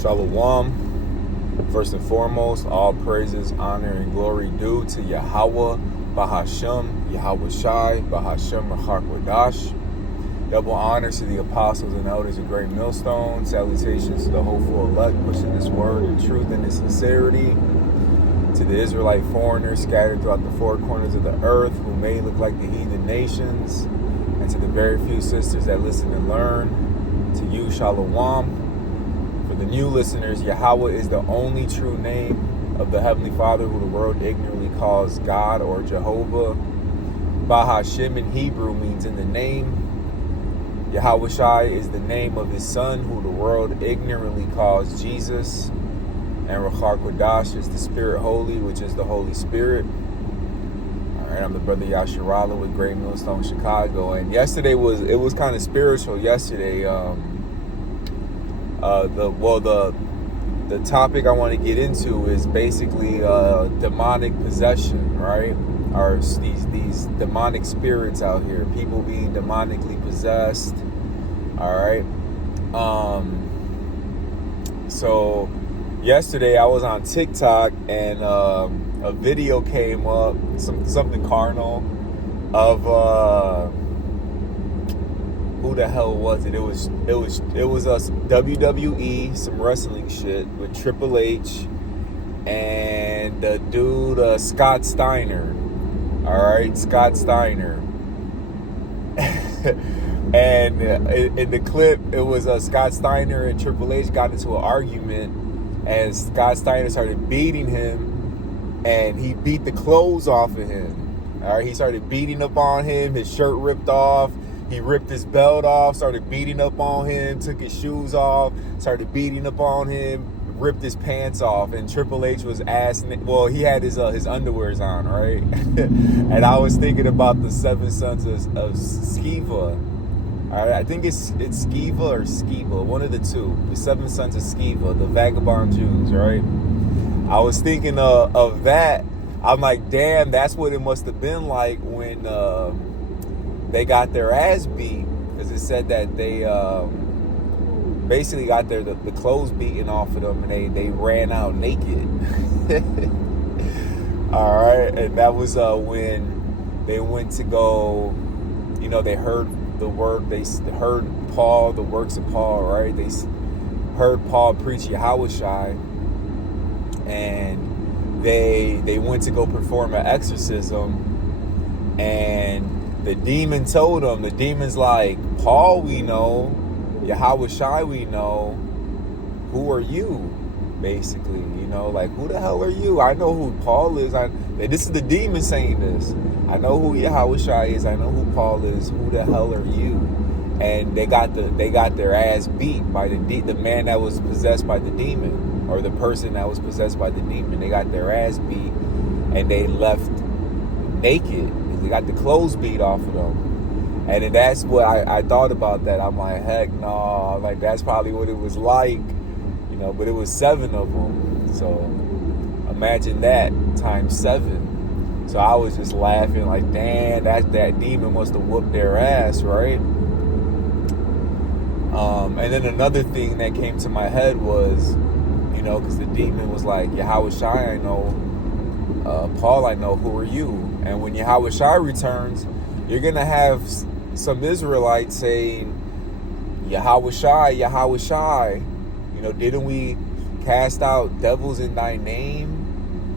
Shalom. First and foremost, all praises, honor, and glory due to Yahweh, Bahashem, Yahweh Shai, Bahashem, Rachak Double honors to the apostles and elders of Great Millstone. Salutations to the hopeful elect, pushing this word in truth and in sincerity. To the Israelite foreigners scattered throughout the four corners of the earth, who may look like the heathen nations. And to the very few sisters that listen and learn. To you, Shalom. For the new listeners, Yahweh is the only true name of the Heavenly Father, who the world ignorantly calls God or Jehovah. Bahashem in Hebrew means in the name. Yahweh Shai is the name of his son, who the world ignorantly calls Jesus. And Rachak Wadash is the Spirit Holy, which is the Holy Spirit. All right, I'm the brother Yasharala with Great Millstone, Chicago. And yesterday was kind of spiritual. Yesterday, the topic I want to get into is basically demonic possession, right? Or these demonic spirits out here, people being demonically possessed. All right. So yesterday I was on TikTok and a video came up, something carnal, of who the hell was it? It was us WWE, some wrestling shit with Triple H and the dude Scott Steiner. All right, Scott Steiner. And in the clip, it was Scott Steiner and Triple H got into an argument, and Scott Steiner started beating him, and he beat the clothes off of him. All right, he started beating up on him. His shirt ripped off. He ripped his belt off, started beating up on him, took his shoes off, started beating up on him, ripped his pants off, and Triple H was asking, well, he had his underwears on, right? And I was thinking about the seven sons of Sceva. All right, I think it's Sceva or Sceva, one of the two. The seven sons of Sceva, the vagabond Jews, right? I was thinking of that. I'm like, damn, that's what it must have been like when they got their ass beat, because it said that they basically got the clothes beaten off of them, and they ran out naked. All right, and that was when they went to go, they heard the word, they heard Paul, the works of Paul, right? They heard Paul preach Yahweh Shai, and they went to go perform an exorcism, and the demon told them, the demon's like, Paul we know, Yahweh Shai we know, who are you? Basically, like, who the hell are you? I know who Paul is. This is the demon saying this. I know who Yahweh Shai is. I know who Paul is. Who the hell are you? And they got their ass beat by the man that was possessed by the demon, or the person that was possessed by the demon. They got their ass beat, and they left naked. They got the clothes beat off of them. And that's what I thought about that. I'm like, heck no. Like, that's probably what it was like, but it was 7 of them. So imagine that times 7. So I was just laughing like, damn, that demon must have whooped their ass, right? And then another thing that came to my head was, because the demon was like, Yahweh Shai, I know. Paul, I know. Who are you? And when Yahweh Shai returns, you're going to have some Israelites saying, Yahweh Shai, Yahweh Shai. Didn't we cast out devils in thy name?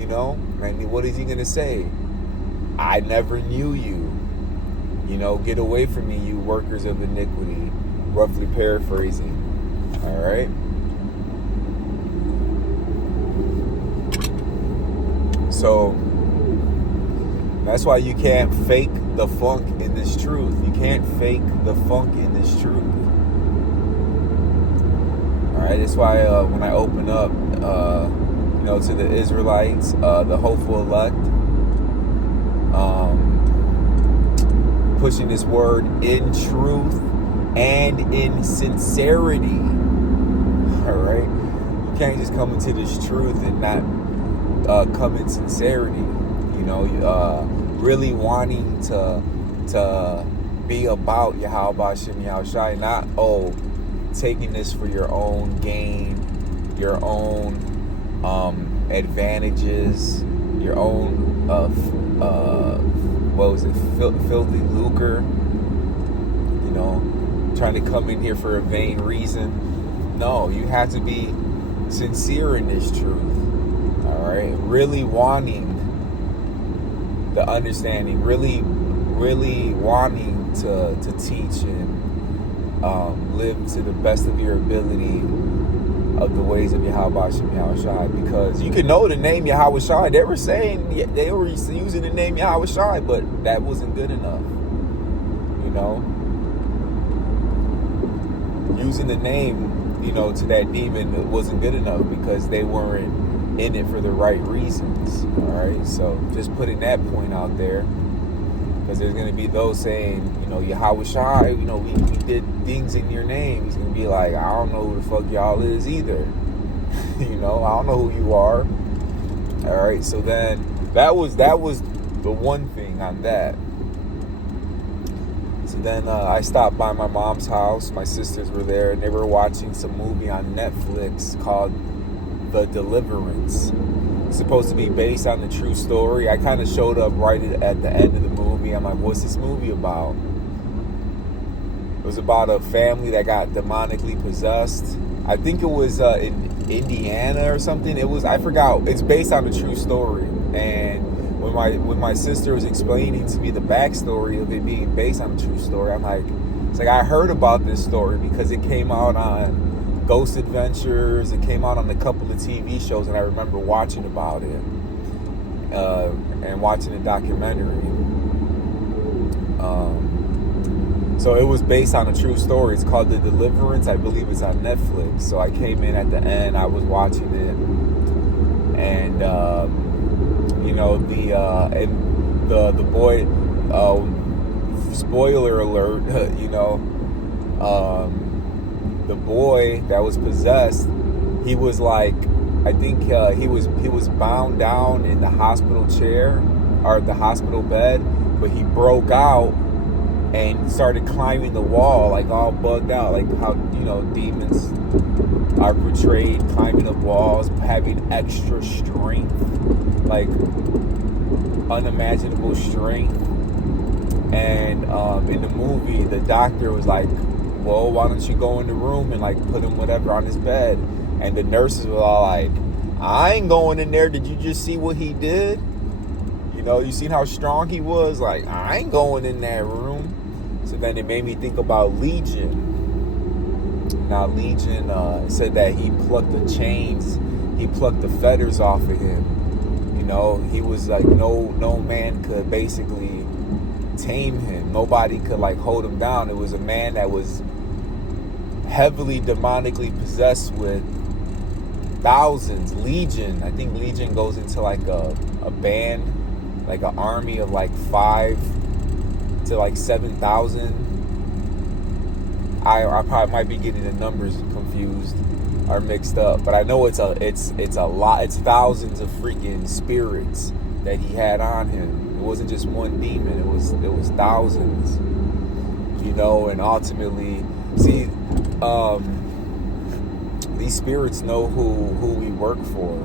And what is he going to say? I never knew you. Get away from me, you workers of iniquity. Roughly paraphrasing. All right. So that's why you can't fake the funk in this truth. You can't fake the funk in this truth. All right. That's why when I open up, to the Israelites, the hopeful elect, pushing this word in truth and in sincerity. All right. You can't just come into this truth and not come in sincerity. Really wanting to be about Yahweh Shem Yahweh Shai, not taking this for your own gain, your own advantages, your own what was it, filthy lucre, trying to come in here for a vain reason. No, you have to be sincere in this truth. All right, really wanting the understanding, really wanting to teach and live to the best of your ability of the ways of Yahweh Shai, because you can know the name Yahweh Shai. They were saying, they were using the name Yahweh Shai, but that wasn't good enough. Using the name, to that demon wasn't good enough because they weren't in it for the right reasons. All right, so just putting that point out there, because there's going to be those saying, Yahweh Shai, we did things in your name. He's going to be like, I don't know who the fuck y'all is either. I don't know who you are. All right, so then that was the one thing on that. So then I stopped by my mom's house. My sisters were there, and they were watching some movie on Netflix called The Deliverance. It's supposed to be based on the true story. I kind of showed up right at the end of the movie. I'm like, what's this movie about? It was about a family that got demonically possessed. I think it was in Indiana or something. I forgot. It's based on a true story. And when my sister was explaining to me the backstory of it being based on a true story, I'm like, it's like I heard about this story because it came out on Ghost Adventures. It came out on a couple of TV shows, and I remember watching about it and watching a documentary. So it was based on a true story. It's called The Deliverance. I believe it's on Netflix. So I came in at the end. I was watching it, and the boy. Spoiler alert. The boy that was possessed, he was like, I think he was bound down in the hospital chair or the hospital bed, but he broke out and started climbing the wall, like all bugged out, like how demons are portrayed, climbing up walls, having extra strength, like unimaginable strength. And in the movie, the doctor was like, well, why don't you go in the room and like put him whatever on his bed? And the nurses were all like, I ain't going in there. Did you just see what he did? You seen how strong he was? Like, I ain't going in that room. So then it made me think about Legion. Now Legion said that he plucked the chains, he plucked the fetters off of him. He was like, no man could basically tame him. Nobody could like hold him down. It was a man that was heavily demonically possessed with thousands. Legion, I think Legion goes into like a band, like an army of like 5 to like 7,000. I probably might be getting the numbers confused or mixed up, but I know it's a lot. It's thousands of freaking spirits that he had on him. It wasn't just one demon. It was thousands. And ultimately, see, these spirits know who we work for,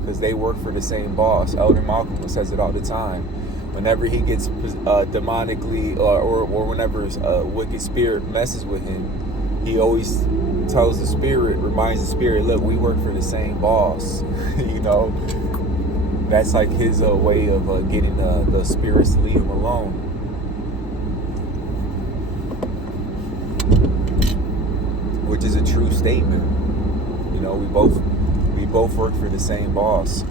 because they work for the same boss. Elder Malcolm says it all the time. Whenever he gets demonically or whenever a wicked spirit messes with him, he always tells the spirit, reminds the spirit, look, we work for the same boss. That's like his way of getting the spirits to leave him alone. Which is a true statement. We both work for the same boss.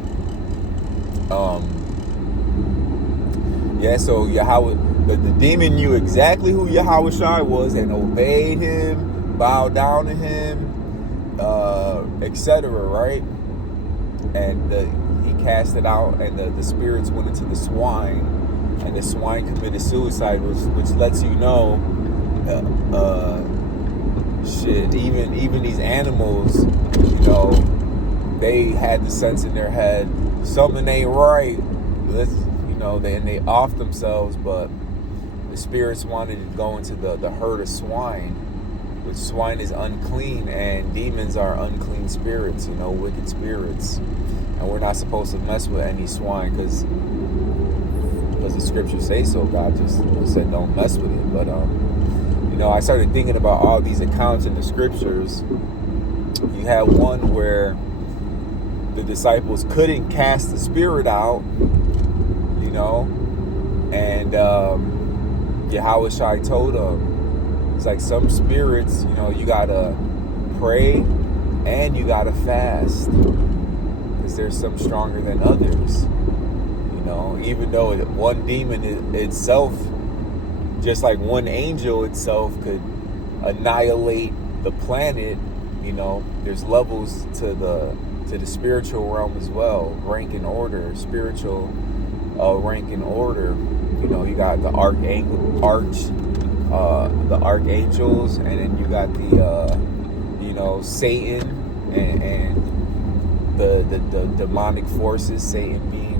So Yahweh, the demon knew exactly who Yahweh Shai was and obeyed him, bowed down to him, etc. Right? And he cast it out, and the spirits went into the swine, and the swine committed suicide, which lets you know, even these animals, they had the sense in their head, something ain't right. They off themselves, but the spirits wanted to go into the herd of swine, which swine is unclean, and demons are unclean spirits, wicked spirits. And we're not supposed to mess with any swine because the scriptures say so. God just said don't mess with it. But I started thinking about all these accounts in the scriptures. You had one where the disciples couldn't cast the spirit out, and Yahweh Shai told them, it's like some spirits, you gotta pray and you gotta fast, because there's some stronger than others. Even though one demon itself, just like one angel itself, could annihilate the planet, there's levels to the spiritual realm as well, rank and order, spiritual rank and order. You got the the archangels, and then you got the Satan and the demonic forces, Satan being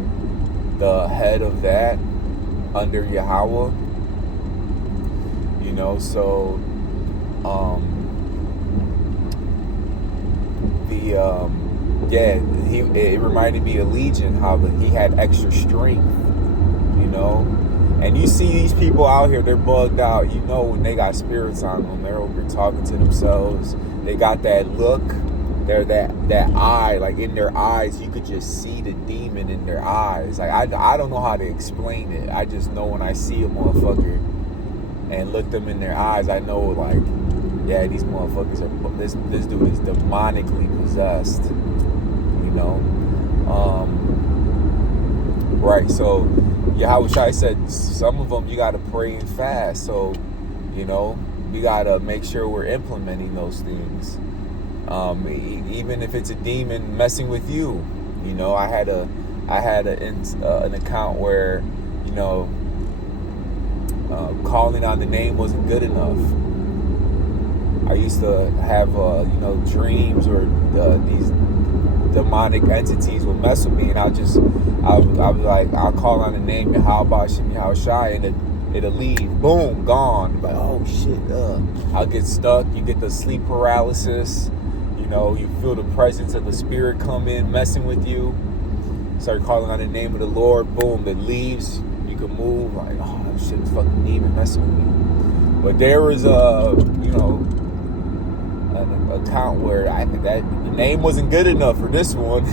the head of that under Yahweh. So it reminded me of Legion, how he had extra strength, and you see these people out here, they're bugged out, when they got spirits on them, they're over talking to themselves, they got that look, they're that eye, like in their eyes, you could just see the demon in their eyes. Like I don't know how to explain it. I just know when I see a motherfucker and look them in their eyes, I know, like, yeah, these motherfuckers are, this dude is demonically possessed, right. So Yahweh Shai said some of them you got to pray and fast. So we got to make sure we're implementing those things, even if it's a demon messing with you. I had an account where calling on the name wasn't good enough. I used to have dreams where these demonic entities would mess with me, and I was like, I'll call on the name Yahweh Shem Yahweh Shai, and it'll leave. Boom, gone. Like, oh shit. I'll get stuck. You get the sleep paralysis. You feel the presence of the spirit come in, messing with you. Start calling on the name of the Lord. Boom, it leaves. You can move. Like, oh shit, this fucking demon messing with me. But there was an account where the name wasn't good enough for this one.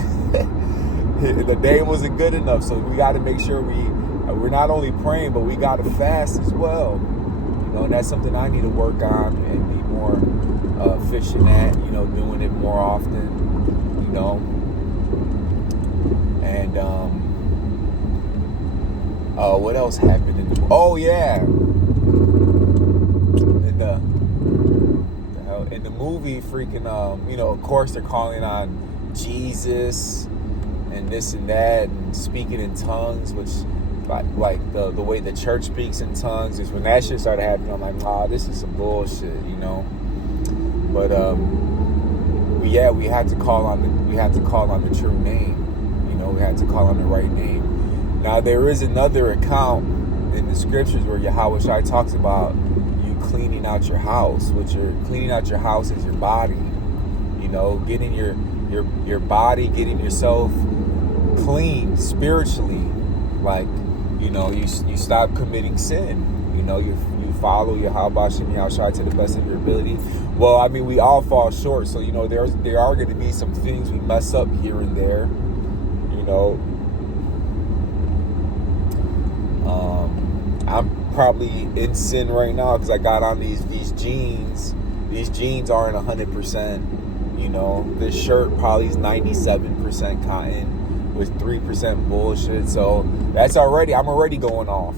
The name wasn't good enough, so we got to make sure we're not only praying, but we got to fast as well. And that's something I need to work on and be more efficient at. Doing it more often. And what else happened in the? Oh yeah. In the movie, freaking, of course they're calling on Jesus and this and that, and speaking in tongues, which, like the way the church speaks in tongues, is when that shit started happening. I'm like, this is some bullshit, But we had to call on the true name. We had to call on the right name. Now there is another account in the scriptures where Yahweh Shai talks about cleaning out your house. Cleaning out your house is your body, getting your body, getting yourself clean spiritually, like you stop committing sin, you follow your Yahweh Shem Yahweh Shai to the best of your ability. Well, I mean, we all fall short, so there are going to be some things we mess up here and there, I'm probably in sin right now because I got on these jeans. These jeans aren't 100%. This shirt probably is 97% cotton with 3% bullshit. So I'm already going off.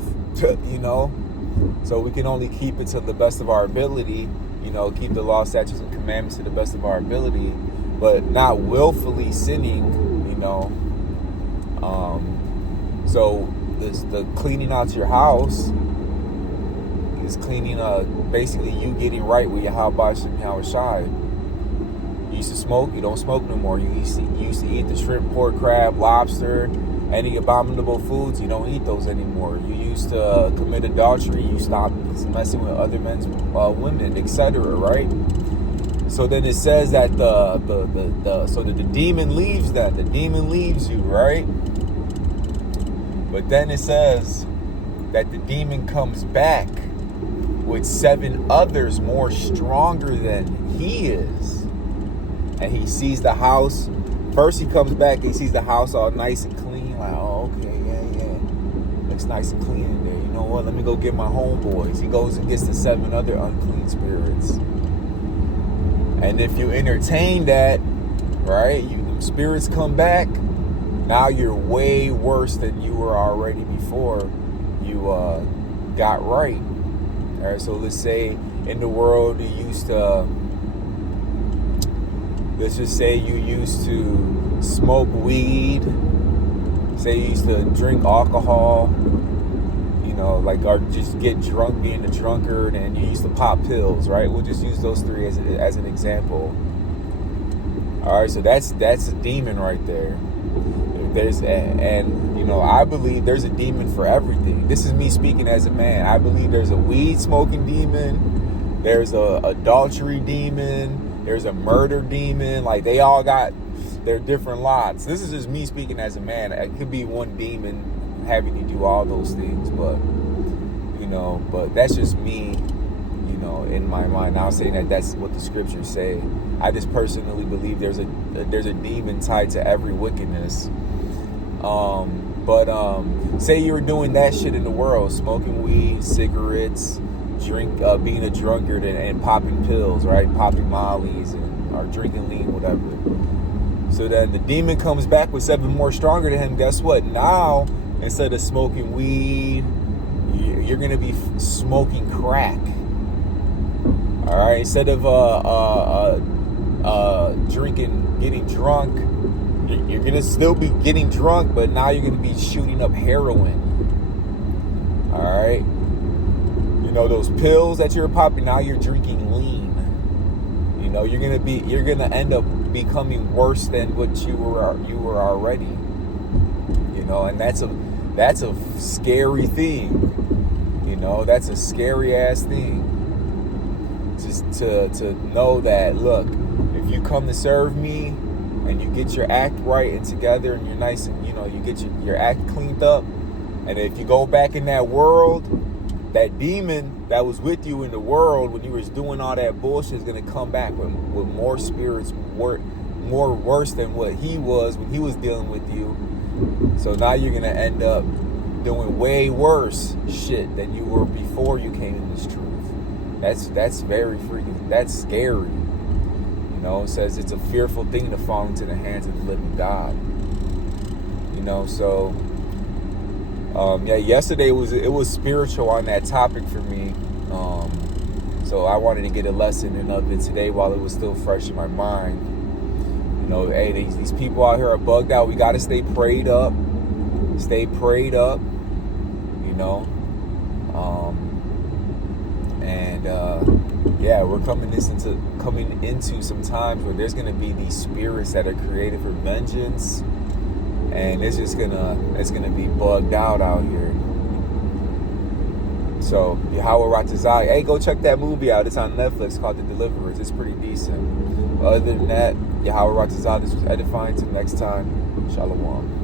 So we can only keep it to the best of our ability. Keep the law, statutes, and commandments to the best of our ability, but not willfully sinning. So the cleaning out your house is cleaning basically you getting right with Yahweh Shem Yahweh Shai. You used to smoke, you don't smoke no more. You used to eat the shrimp, pork, crab, lobster, any abominable foods, you don't eat those anymore. You used to commit adultery, you stopped messing with other men's women, etc., right? So then it says that the demon leaves them. The demon leaves you, right? But then it says that the demon comes back with 7 others more stronger than he is. And he sees the house. First he comes back, he sees the house all nice and clean. Like, oh, okay, yeah. Looks nice and clean in there. You know what? Let me go get my homeboys. He goes and gets the 7 other unclean spirits. And if you entertain that, right, the spirits come back, now you're way worse than you were already before you got right. All right, so let's say in the world let's just say you used to smoke weed, say you used to drink alcohol, or just get drunk, being a drunkard, and you used to pop pills, right? We'll just use those 3 as an example. All right, so that's a demon right there. I believe there's a demon for everything. This is me speaking as a man. I believe there's a weed smoking demon, there's a adultery demon, there's a murder demon. Like, they all got their different lots. This is just me speaking as a man. It could be one demon having to do all those things, but that's just me, in my mind. Not saying that that's what the scriptures say. I just personally believe there's a demon tied to every wickedness. Say you were doing that shit in the world, smoking weed, cigarettes, being a drunkard and popping pills, right? Popping mollies or drinking lean, whatever. So then the demon comes back with 7 more stronger than him. Guess what? Now, instead of smoking weed, you're going to be smoking crack. All right? Instead of drinking, getting drunk, you're going to still be getting drunk, but now you're going to be shooting up heroin. All right? Those pills that you're popping, now you're drinking lean. You're going to end up becoming worse than what you were already. And that's a scary thing. That's a scary ass thing. Just to know that, look, if you come to serve me and you get your act right and together and you're nice and you get your act cleaned up, and if you go back in that world, that demon that was with you in the world when you was doing all that bullshit is going to come back with more spirits, more worse than what he was when he was dealing with you. So now you're going to end up doing way worse shit than you were before you came in this truth. That's very freaking, that's scary. It says it's a fearful thing to fall into the hands of the living God. So yesterday it was spiritual on that topic for me. So I wanted to get a lesson of it today while it was still fresh in my mind. Hey, these people out here are bugged out. We got to stay prayed up. We're coming into some times where there's going to be these spirits that are created for vengeance, and it's gonna be bugged out here. So Yahweh Ratazai, hey, go check that movie out. It's on Netflix called The Deliverers. It's pretty decent. Other than that, Yahweh Ratazai, this was edifying. Till next time, Shalom.